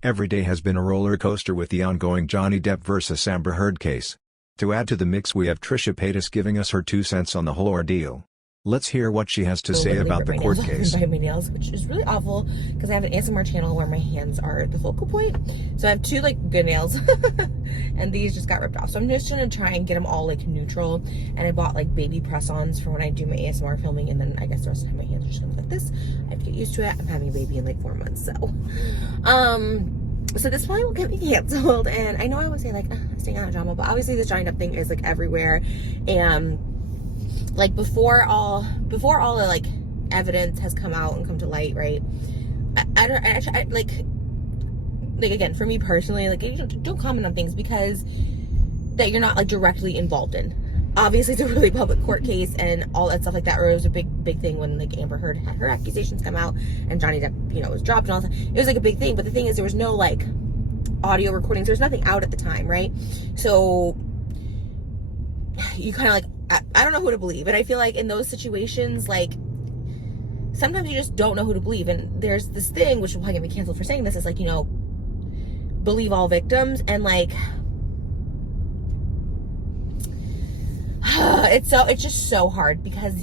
Every day has been a roller coaster with the ongoing Johnny Depp vs. Amber Heard case. To add to the mix, we have Trisha Paytas giving us her 2 cents on the whole ordeal. Let's hear what she has to say about the court case. I my nails, which is really awful because I have an ASMR channel where my hands are the focal point. So I have 2 like good nails and these just got ripped off. So I'm just gonna try and get them all like neutral. And I bought like baby press-ons for when I do my ASMR filming, and then I guess the rest of the time my hands are just gonna look like this. I have to get used to it. I'm having a baby in like 4 months, so this probably will get me canceled. And I know I would say like staying out of drama, but obviously this Johnny Depp thing is like everywhere. And like before all the like evidence has come out and come to light, right? I like again, for me personally, like don't comment on things because that you're not like directly involved in. Obviously it's a really public court case and all that stuff like that, or it was a big thing when like Amber Heard had her accusations come out and Johnny Depp, you know, was dropped and all that. It was like a big thing, but the thing is there was no like audio recordings, there's nothing out at the time, right? So you kind of like I don't know who to believe. And I feel like in those situations, like sometimes you just don't know who to believe. And there's this thing, which will probably get me canceled for saying this, is like, you know, believe all victims. And like it's just so hard because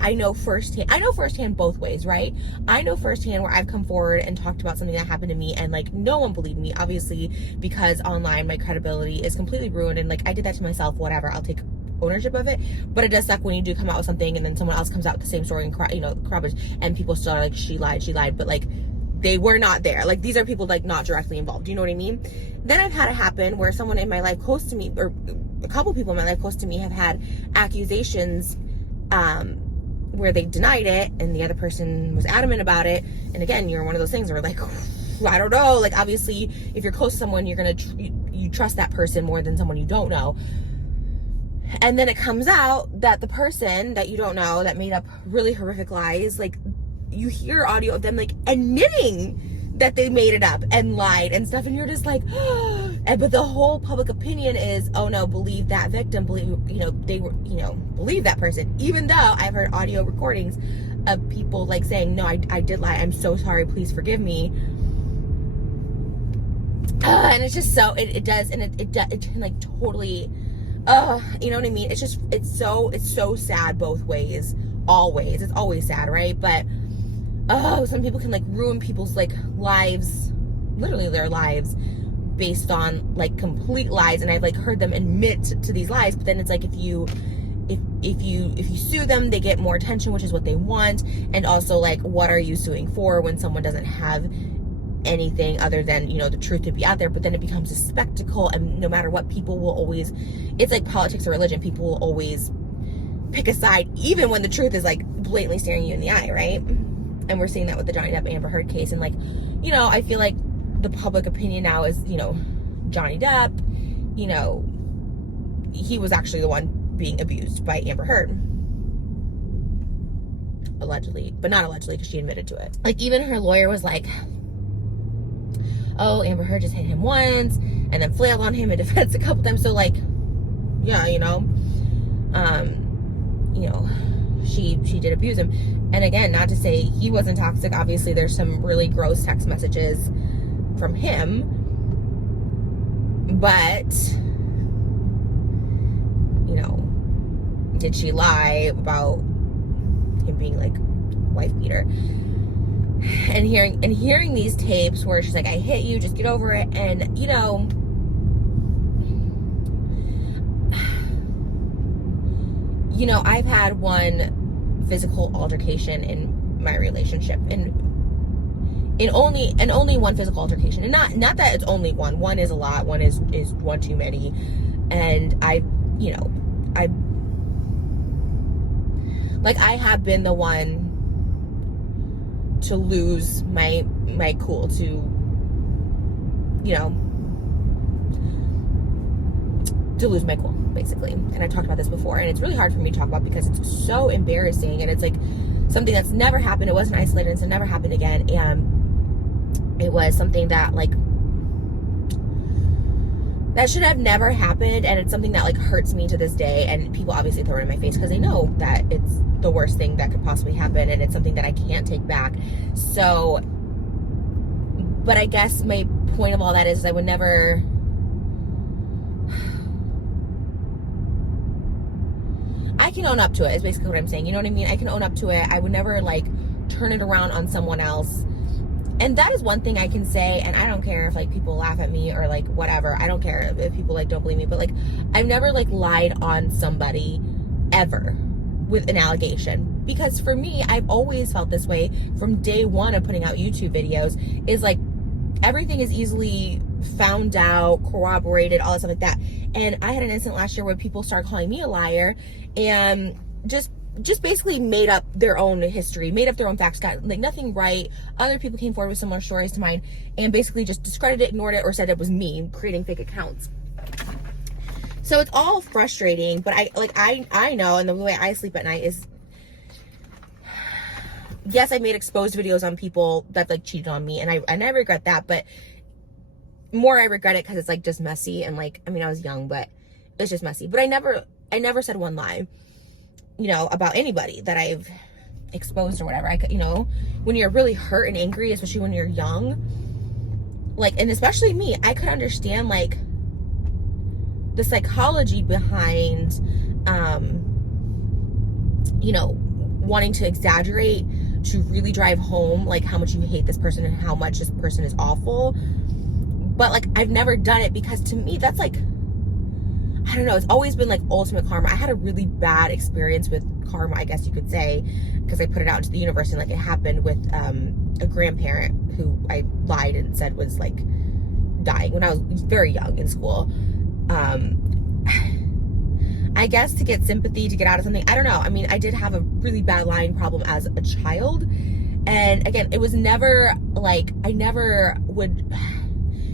I know firsthand both ways, right? I know firsthand where I've come forward and talked about something that happened to me and like no one believed me, obviously, because online my credibility is completely ruined, and like I did that to myself, whatever, I'll take ownership of it. But it does suck when you do come out with something and then someone else comes out with the same story and and people still are like, she lied, but like they were not there. Like these are people like not directly involved, you know what I mean? Then I've had it happen where someone in my life close to me, or a couple people in my life close to me, have had accusations where they denied it and the other person was adamant about it. And again, you're one of those things where like, I don't know, like obviously if you're close to someone, you're gonna you trust that person more than someone you don't know. And then it comes out that the person that you don't know that made up really horrific lies, like you hear audio of them like admitting that they made it up and lied and stuff, and you're just like but the whole public opinion is, oh no, believe that victim, believe that person, even though I've heard audio recordings of people like saying, no, I did lie, I'm so sorry, please forgive me. And it's just so it does, and it like totally you know what I mean? It's so sad both ways, always. It's always sad, right? But some people can like ruin people's like lives, literally their lives, based on like complete lies. And I've like heard them admit to these lies, but then it's like if you sue them, they get more attention, which is what they want. And also like, what are you suing for when someone doesn't have anything other than, you know, the truth to be out there? But then it becomes a spectacle, and no matter what, people will always, it's like politics or religion, people will always pick a side even when the truth is like blatantly staring you in the eye, right? And we're seeing that with the Johnny Depp Amber Heard case. And like, you know, I feel like the public opinion now is, you know, Johnny Depp, you know, he was actually the one being abused by Amber Heard. Allegedly, but not allegedly because she admitted to it. Like even her lawyer was like, oh, Amber Heard just hit him once and then flailed on him in defense a couple times. So like, yeah, you know, she did abuse him. And again, not to say he wasn't toxic. Obviously, there's some really gross text messages from him. But, you know, did she lie about him being like wife beater? And hearing these tapes where she's like, I hit you, just get over it. And, you know, I've had one physical altercation in my relationship, and only one physical altercation, and not that it's only one is a lot, one is one too many. And I have been the one to lose my cool, to, you know, to lose my cool, basically. And I talked about this before, and it's really hard for me to talk about because it's so embarrassing, and it's like something that's never happened. It wasn't isolated, and so it never happened again. And it was something that like that should have never happened, and it's something that like hurts me to this day. And people obviously throw it in my face because they know that it's the worst thing that could possibly happen, and it's something that I can't take back. So But I guess my point of all that is I would never... I can own up to it, is basically what I'm saying. You know what I mean? I can own up to it. I would never, like, turn it around on someone else. And that is one thing I can say, and I don't care if, like, people laugh at me or, like, whatever. I don't care if people, like, don't believe me. But, like, I've never, like, lied on somebody ever with an allegation. Because for me, I've always felt this way from day one of putting out YouTube videos, is, like, everything is easily found out, corroborated, all that stuff like that. And I had an incident last year where people started calling me a liar and just basically made up their own history, made up their own facts, got like nothing right. Other people came forward with similar stories to mine and basically just discredited it, ignored it, or said it was me creating fake accounts. So it's all frustrating, but I know, and the way I sleep at night is, yes, I made exposed videos on people that like cheated on me, and I regret that, but more I regret it because it's like just messy, and like, I mean, I was young, but it's just messy. But I never said one lie, you know, about anybody that I've exposed or whatever. You know, when you're really hurt and angry, especially when you're young, like, and especially me, I could understand like the psychology behind, you know, wanting to exaggerate to really drive home like how much you hate this person and how much this person is awful. But like, I've never done it because to me, that's like, I don't know, it's always been like ultimate karma. I had a really bad experience with karma, I guess you could say, because I put it out into the universe, and like it happened with a grandparent who I lied and said was like dying when I was very young in school. I guess to get sympathy, to get out of something, I don't know. I mean, I did have a really bad lying problem as a child. And again, it was never like, I never would,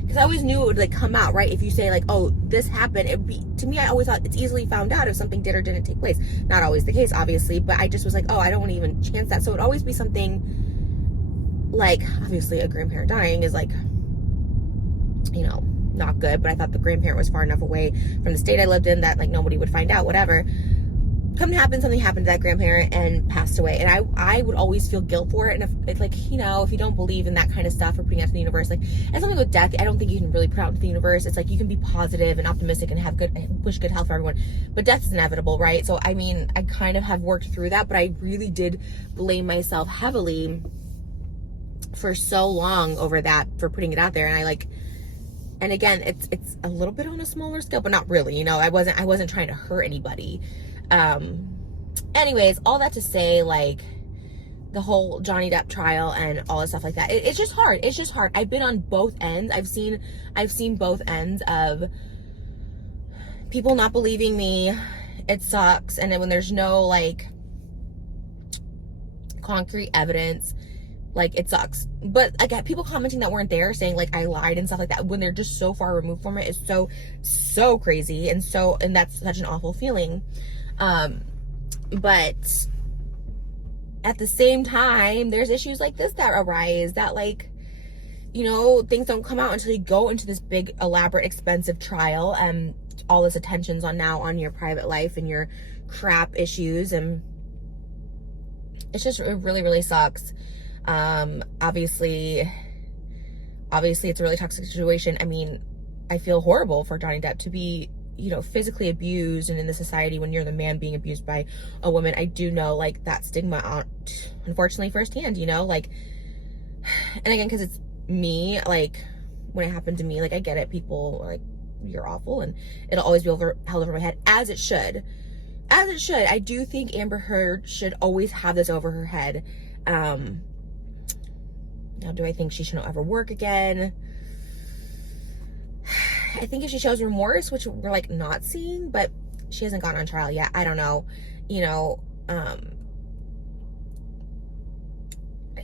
because I always knew it would like come out, right? If you say like, oh, this happened, it would be, to me, I always thought it's easily found out if something did or didn't take place. Not always the case, obviously, but I just was like, oh, I don't want to even chance that. So it would always be something like, obviously a grandparent dying is like, you know, not good, but I thought the grandparent was far enough away from the state I lived in that like nobody would find out, whatever. Come to happen, something happened to that grandparent and passed away. And I would always feel guilt for it. And if it's like, you know, if you don't believe in that kind of stuff or putting out to the universe, like, and something with death, I don't think you can really put out to the universe. It's like, you can be positive and optimistic and have wish good health for everyone, but death is inevitable, right? So, I mean, I kind of have worked through that, but I really did blame myself heavily for so long over that, for putting it out there. And I like, and again, it's a little bit on a smaller scale, but not really, you know, I wasn't trying to hurt anybody. Anyways, all that to say, like, the whole Johnny Depp trial and all that stuff like that, it's just hard. It's just hard. I've been on both ends. I've seen both ends of people not believing me. It sucks. And then when there's no, like, concrete evidence, like, it sucks. But I got people commenting that weren't there saying like I lied and stuff like that when they're just so far removed from it. It's so crazy, and that's such an awful feeling. But at the same time, there's issues like this that arise that, like, you know, things don't come out until you go into this big, elaborate, expensive trial, and all this attention's on your private life and your crap issues, and it really, really sucks. Obviously it's a really toxic situation. I mean, I feel horrible for Johnny Depp to be, you know, physically abused, and in the society when you're the man being abused by a woman, I do know like that stigma, unfortunately, firsthand, you know, like, and again, because it's me, like, when it happened to me, like, I get it, people are like, you're awful, and it'll always be held over my head, as it should. I do think Amber Heard should always have this over her head. Now, do I think she shouldn't ever work again? I think if she shows remorse, which we're like not seeing, but she hasn't gone on trial yet. I don't know. You know,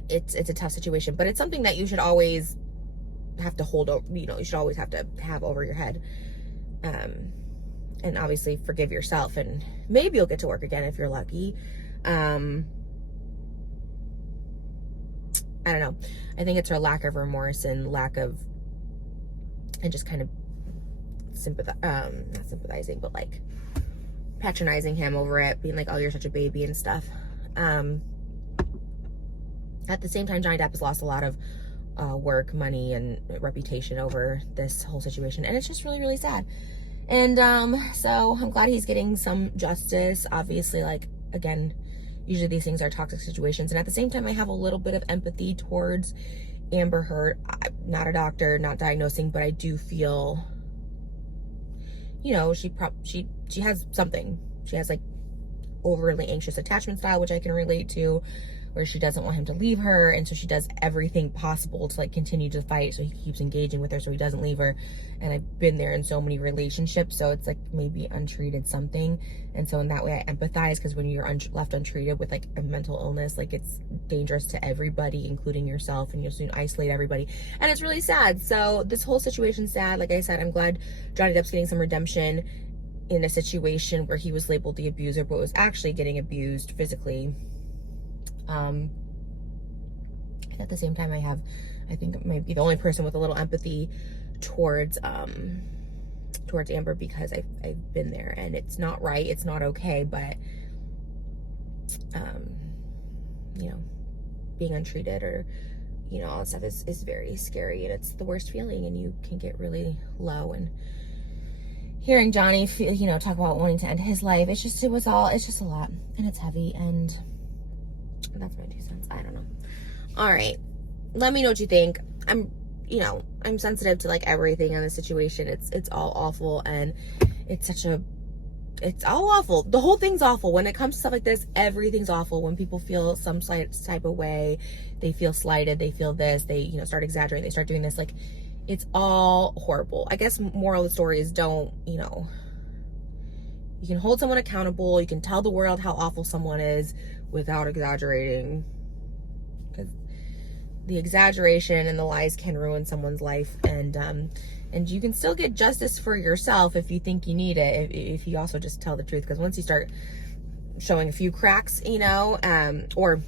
it's a tough situation, but it's something that you should always have to hold over, you know, you should always have to have over your head. And obviously forgive yourself, and maybe you'll get to work again if you're lucky. I don't know. I think it's her lack of remorse and just kind of not sympathizing, but like patronizing him over it, being like, oh, you're such a baby and stuff. At the same time, Johnny Depp has lost a lot of work, money, and reputation over this whole situation. And it's just really, really sad. And so I'm glad he's getting some justice. Obviously, like, again, usually these things are toxic situations. And at the same time, I have a little bit of empathy towards Amber Heard. I'm not a doctor, not diagnosing, but I do feel, you know, she has something. She has like overly anxious attachment style, which I can relate to, where she doesn't want him to leave her, and so she does everything possible to like continue to fight, so he keeps engaging with her so he doesn't leave her. And I've been there in so many relationships, so it's like maybe untreated something. And so in that way I empathize, because when you're left untreated with like a mental illness, like it's dangerous to everybody, including yourself, and you'll soon isolate everybody, and it's really sad. So this whole situation's sad. Like I said, I'm glad Johnny Depp's getting some redemption in a situation where he was labeled the abuser, but was actually getting abused physically. And at the same time, I think I might be the only person with a little empathy towards Amber, because I've been there, and it's not right, it's not okay, but you know, being untreated or, you know, all that stuff is very scary, and it's the worst feeling, and you can get really low. And hearing Johnny, you know, talk about wanting to end his life, it's just a lot, and it's heavy, and that's my 2 cents. I don't know. All right, let me know what you think. I'm sensitive to like everything in the situation. It's all awful, and it's all awful. The whole thing's awful. When it comes to stuff like this, everything's awful. When people feel some type of way, they feel slighted, they feel this, they, you know, start exaggerating, they start doing this, like, it's all horrible. I guess moral of the story is, don't, you know, you can hold someone accountable, you can tell the world how awful someone is without exaggerating, because the exaggeration and the lies can ruin someone's life. And you can still get justice for yourself if you think you need it, if you also just tell the truth. Because once you start showing a few cracks, you know, or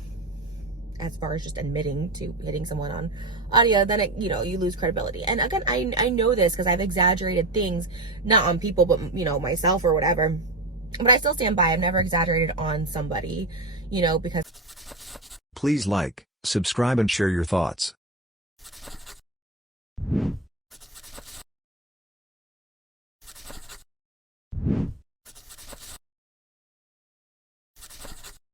as far as just admitting to hitting someone on audio, then it, you know, you lose credibility. And again, I know this because I've exaggerated things, not on people, but, you know, myself or whatever. But I still stand by, I've never exaggerated on somebody, you know, because... Please like, subscribe, and share your thoughts.